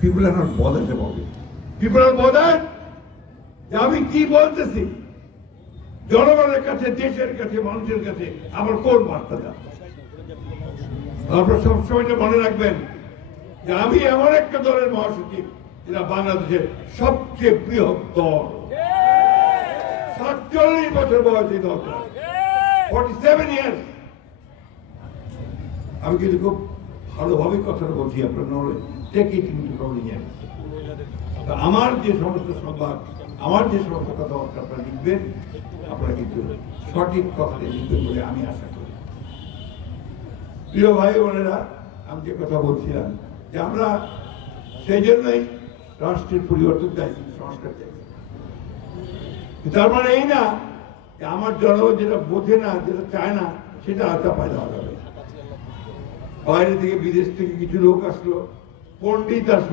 People are not bothered about it. People are bothered যে আমি কি বলতেছি, জনগণের কাছে, দেশের কাছে, মানুষের কাছে আমার কোন বার্তা যাচ্ছে। আপনারা সবসময় মনে রাখবেন যে আমি এমন একটা দলের মহাসচিব যেটা বাংলাদেশের সবচেয়ে বৃহৎ দল। 47 বছর বয়সী দলটা, 47 ইয়ার্স। আমি কিন্তু খুব ভালোভাবে কথাটা বলছি, আপনার আমার যে সমস্ত সংবাদ, আমার যে সমস্ত কথাবার্তা আপনারা লিখবেন, আপনারা কিন্তু সঠিক কথাটা লিখবেন বলে আমি আশা করি। প্রিয় ভাই বোনেরা, আমি যে কথা বলছিলাম যে আমরা সেই জন্যই রাষ্ট্রের পরিবর্তন চাইছি, সংস্কার চাইছি। তার মানে এই না যে আমার জনগণ যেটা বোঝে না, যেটা চায় না, সেটা আলাদা পায় দেওয়া যাবে। বাইরে থেকে, বিদেশ থেকে কিছু লোক আসলো, পণ্ডিত আসলো,